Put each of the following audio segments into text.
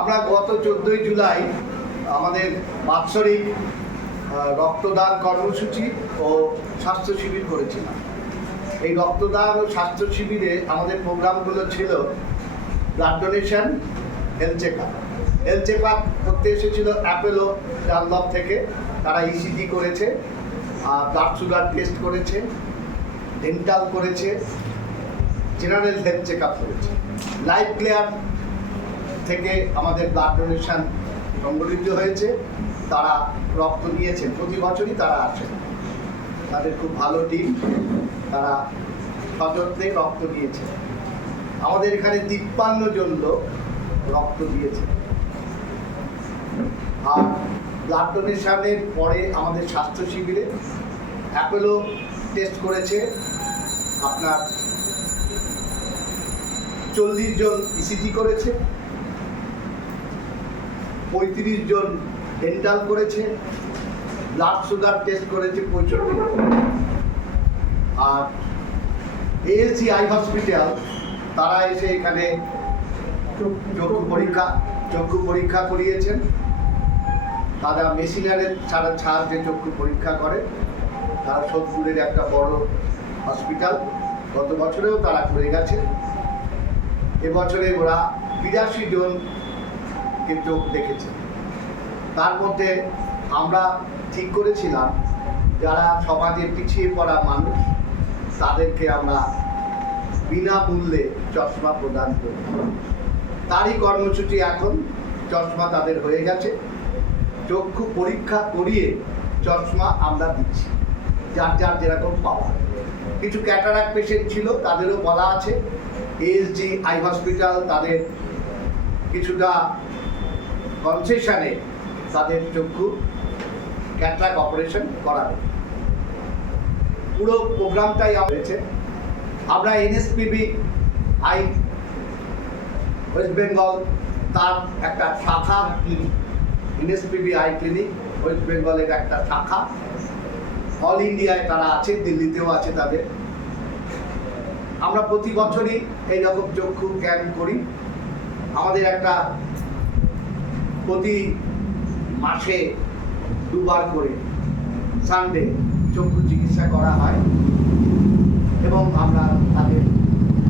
আমরা গত চোদ্দোই জুলাই আমাদের বাৎসরিক রক্তদান কর্মসূচি ও স্বাস্থ্য শিবির করেছিলাম। এই রক্তদান ও স্বাস্থ্য শিবিরে আমাদের প্রোগ্রামগুলো ছিল blood donation, health check up health check up করতে এসেছিল অ্যাপেলো ডানলপ থেকে। তারা ইসিজি করেছে, আর ব্লাড সুগার টেস্ট করেছে, ডেন্টাল করেছে জেনারেল হেলথ চেক আপ করেছে। লাইফ ক্লিয়ার থেকে আমাদের ব্লাড ডোনেশন সংগঠিত হয়েছে। তারা রক্ত দিয়েছেন প্রতি বছরই তারা আসেন তাদের খুব ভালো টিম। তারা সযত্নে রক্ত দিয়েছে। আমাদের এখানে তিপ্পান্ন জন লোক রক্ত দিয়েছে। আর ব্লাড ডোনেশনের পরে আমাদের স্বাস্থ্য শিবিরে অ্যাপেলো টেস্ট করেছে। আপনার চল্লিশ জন ইসিজি করেছে, পঁয়ত্রিশ জন ডেন্টাল করেছে ব্লাড সুগার টেস্ট করেছে পঁয়ষট্টি আর এএসসি আই হসপিটাল তারা এসে এখানে চক্ষু পরীক্ষা চক্ষু পরীক্ষা করিয়েছেন। তারা মেশিনারের ছাড়া সাহায্যে চক্ষু পরীক্ষা করে। তারা সোদপুরের একটা বড় হসপিটাল গত বছরেও তারা করে গেছে। এবছরে ওরা বিরাশি জন কে চোখ দেখেছে। তার মধ্যে আমরা ঠিক করেছিলাম, যারা সমাজে পিছিয়ে পড়া মানুষ, তাদেরকে আমরা বিনামূল্যে চশমা প্রদান করি। তারই কর্মসূচি এখন, চশমা তাদের হয়ে গেছে। চক্ষু পরীক্ষা করিয়ে চশমা আমরা দিচ্ছি, যার যার যেরকম পাওয়া। কিছু ক্যাটারাক পেশেন্ট ছিল, তাদেরও বলা আছে। এএসজি আই হসপিটাল তাদের কিছুটা কনসেশনে তাদের চক্ষু ক্যাটরাক অপারেশন করাবে। পুরো প্রোগ্রামটাই হয়েছে আমরা এনএসপিবি আই ওয়েস্ট বেঙ্গল তার একটা শাখা clinic NSPB eye clinic west বেঙ্গলের একটা শাখা। অল ইন্ডিয়ায় তারা আছে, দিল্লিতেও আছে তাদের। আমরা প্রতি বছরই এই রকম চক্ষু ক্যাম্প করি। আমাদের একটা প্রতি মাসে দুবার করে সানডে চক্ষু চিকিৎসা করা হয় এবং আমরা তাদের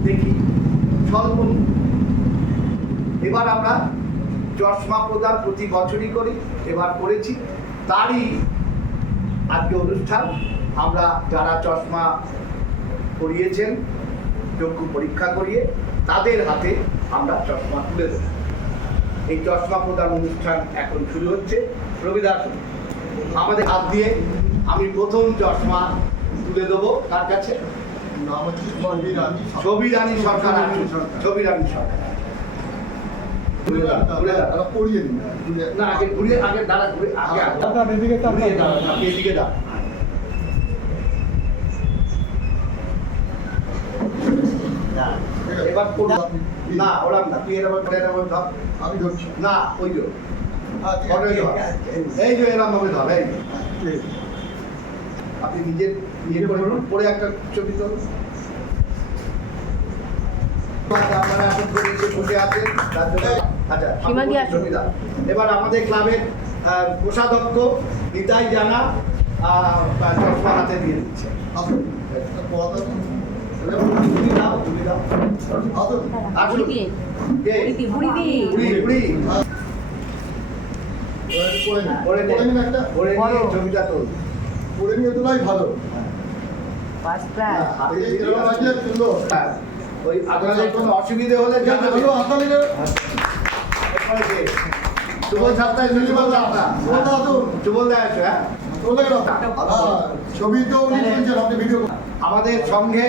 দেখি স্বল্প। এবার আমরা চশমা প্রদান প্রতি বছরই করি, এবার করেছি। তারই আজকে অনুষ্ঠান। আমরা যারা চশমা করিয়েছেন চক্ষু পরীক্ষা করিয়ে তাদের হাতে আমরা চশমা তুলে দেবো। এই চশমা প্রদান অনুষ্ঠান এখন শুরু হচ্ছে। রবিদাস আমাদের হাত দিয়ে আমি প্রথম চশমা তুলে দেবো। তার কাছে? ছবি রানী সরকার। ছবি রানী সরকার না আগে ঘুরে আগে দাঁড়া ঘুরে আগে। আপনার এদিকে। ঘুরিয়ে আপনি এদিকে দাও এবার না। ওরম না তুই এরকম করে এরকম ধর। আমি ধরছি। না ওই যে। আছে। এই যে এরকম ভাবে ধর এই আপনি নিজের নিজে করে পরে একটা ছবি আচ্ছা। এবার আমাদের ক্লাবের আহ, কোষাধ্যক্ষ নিতাই জানা আহ, চশমা হাতে দিয়ে দিচ্ছে। হ্যাঁ। ভালো ফার্স্ট ক্লাস সুন্দর। হ্যাঁ, ওই আপনাদের কোনো অসুবিধে হলে জানাবেন হলো হাততালি দেবে। এরপরে কে? সুবল সাপ্তাহে সুবল দা সুবল দা আসো হ্যাঁ। তোলে গেল। হ্যাঁ, ছবি তো উনি আপনি ভিডিও আমাদের সঙ্গে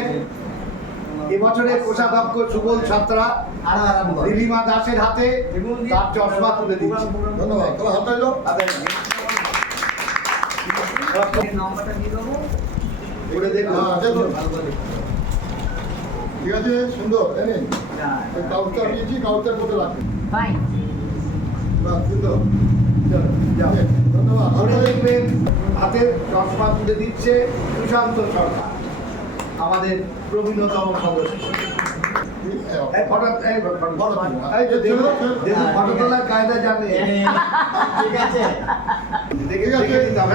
এবছরের কোষাধ্যক্ষ সুবল ছাত্রা নীলিমা দাসের হাতে তার চশমা তুলে দিচ্ছে ধন্যবাদ। হ্যাঁ। ঠিক আছে সুন্দর। সুন্দর। ধন্যবাদ। ধরে দেখবেন হাতে চশমা তুলে দিচ্ছে সুশান্ত সরকার। আমাদের প্রবীণতম সদস্য ঠিক আছে। দেখে দেখে দিতাম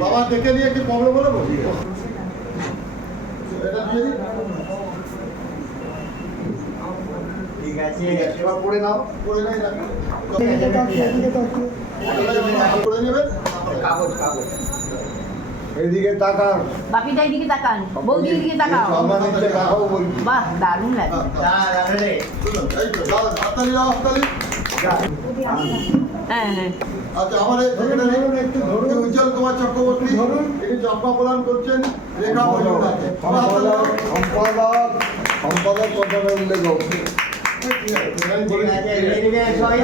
বাবা দেখে নিয়ে কি প্রবলেম হলো গো? এটা দিয়ে দিই। ঠিক আছে। এবার পড়ে নাও। করে নেই রাখো। করে নেবেন কাগজ কাগজ। এদিকে তাকান বাপিটার দিকে তাকান বৌদির দিকে তাকাও সম্মানিত কাকাও বলছি বাহ দারুণ লাগে। হ্যাঁ হ্যাঁ আচ্ছা আমার এই সেক্রেটারি উজ্জ্বল কুমার চক্রবর্তী প্রদান করছেন রেখা। সম্পাদক সম্পাদক কথাটা উল্লেখ বলে। এদিকে করছি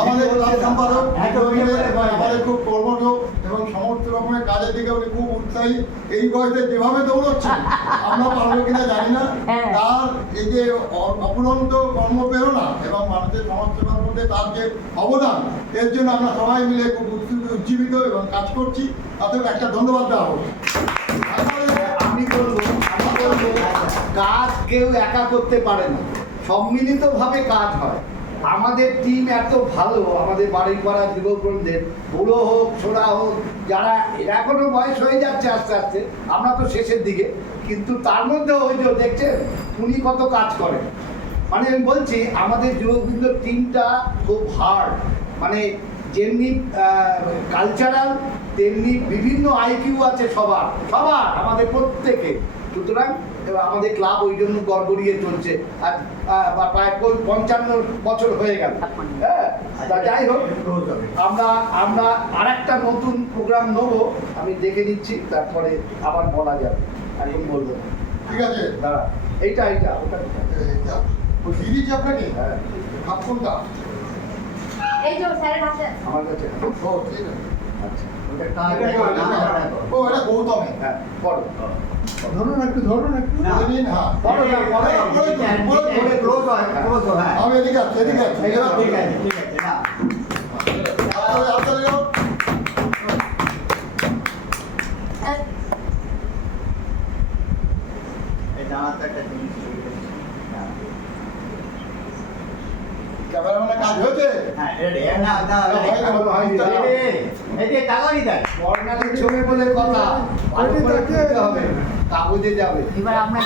আমাদের ক্লাব সম্পাদক হ্যাঁ, তো ওই ব্যাপারে বল। আমাদের খুব কর্মঠ এবং সমস্ত রকমের কাজের দিকে উনি খুব উৎসাহী। এই বয়সে যেভাবে দৌড়চ্ছে আমরা পারব কিনা জানি না। তার এই যে অ- কর্মপ্রেরণা এবং মানুষের সমাজসেবার মধ্যে তার যে অবদান এর জন্য আমরা সবাই মিলে খুব উজ্জীবিত উজ্জীবিত এবং কাজ করছি। তাদের একটা ধন্যবাদ দেওয়া হোক। আমি বলব আমি বলব কাজ কেউ একা করতে পারে না। সম্মিলিতভাবে কাজ হয়। আমাদের টিম এত ভালো, আমাদের বাড়ির পাড়া যুবকদের বুড়ো হোক, ছোড়া হোক, যারা এরা এখনও বয়স হয়ে যাচ্ছে আস্তে আস্তে, আমরা তো শেষের দিকে, কিন্তু তার মধ্যে ওই যে দেখছেন, উনি কত কাজ করেন। মানে আমি বলছি, আমাদের যুবকবৃন্দ টিমটা খুব হার্ড মানে যেমনি কালচারাল তেমনি বিভিন্ন আইকিউ আছে সবার সবার, আমাদের প্রত্যেকে সুতরাং আমাদের ক্লাব ওই জন্য গড়গড়িয়ে চলছে। আর প্রায় পঞ্চ- পঞ্চান্ন বছর হয়ে গেল। হ্যাঁ? যাই হোক আমরা আমরা আর একটা নতুন প্রোগ্রাম নেব। আমি দেখে নিচ্ছি তারপরে আবার বলা যাবে। এখন বলব। ঠিক আছে। দাঁড়া এইটা এইটা ওটা। আপনাকে? হ্যাঁ। কোনটা? এই যে স্যারের হাতে আমার কাছে। ও ঠিক আছে। ধরুন একটু ধরুন একটু আমি এদিকে আছি এদিকে আছি ঠিক আছে ঠিক আছে ঠিক ছবি বলে কথা হবে কাগজে যাবে। এবার আমরা